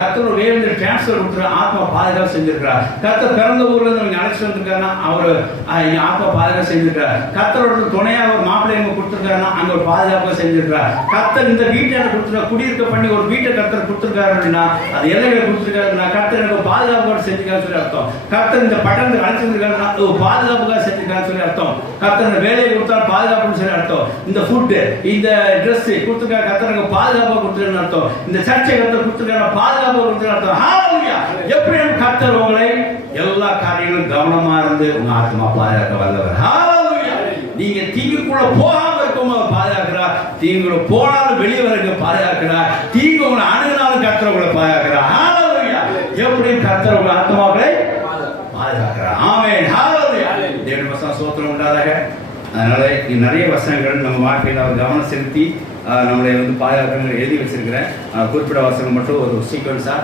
கர்த்தர் வேறு டிரான்ஸ்ஃபர் கொடுத்துரு ஆத்மா பாதுகாப்பு செஞ்சிருக்கிறார். கர்த்தர் பிறந்த ஊர்ல இருந்து அவங்க அழைச்சிட்டு வந்திருக்காருன்னா அவர் ஆத்மா பாதுகாப்பு செஞ்சிருக்கிறார். கர்த்தரோட துணையா ஒரு மாப்பிள்ளை கொடுத்துருக்காருன்னா அங்க ஒரு பாதுகாப்பாக செஞ்சிருக்கிறார். கர்த்தர் இந்த வீட்டை கொடுத்துருக்கா குடியிருக்க பண்ணி ஒரு வீட்டை கர்த்தர் கொடுத்துருக்காரு அப்படின்னா அது எல்லைகளை கொடுத்துருக்காருன்னா கர்த்தர் எனக்கு பாதுகாப்போடு செஞ்சுக்கான்னு சொல்லி அர்த்தம். கர்த்தர் இந்த பட்டணத்துக்கு அழைச்சிருக்காருன்னா பாதுகாப்புக்காக செஞ்சுக்கான்னு சொல்லி அர்த்தம். கர்த்தர் இந்த வேலையை கொடுத்தா பாதுகாப்புன்னு சொல்லி அர்த்தம். இந்த ஃபுட்டு இந்த ட்ரெஸ் கொடுத்துருக்கா கர்த்தருக்கு பாதுகாப்பாக கொடுத்துருன்னு அர்த்தம். இந்த சர்ச்சை கர்த்தர் கொடுத்துருக்காரு பாதுகாப்பு எப்படி கர்த்தர் உங்களை எல்லா காரியங்களும் கவனமா இருந்து உங்க ஆத்மா பாதுகாக்க வல்லவர். நீங்க தீங்குக்குள்ள போகாம இருக்கவங்க பாதுகாக்கிறா, தீங்குக்குள்ள போனாலும் வெளியே வரைக்க பாதுகாக்கிறா, தீங்கு உங்களை அணுகினாலும் கர்த்தர் உங்களை பாதுகாக்கிறா. எப்படி கர்த்தர் உங்க ஆத்மாக்களை பாதுகாக்கிறா. ஆமென். ஹalleluya. தேவனுடைய வசனம் ஸ்தோத்திரம் உண்டாதாக. அதனால நிறைய வசனங்கள் நம்ம வாழ்க்கையில் அவர் கவனம் செலுத்தி நம்மளை பாதுகாக்க எழுதி வச்சிருக்கிறேன். குறிப்பிட்ட வசனம் மட்டும் ஒரு சீக்வன்ஸா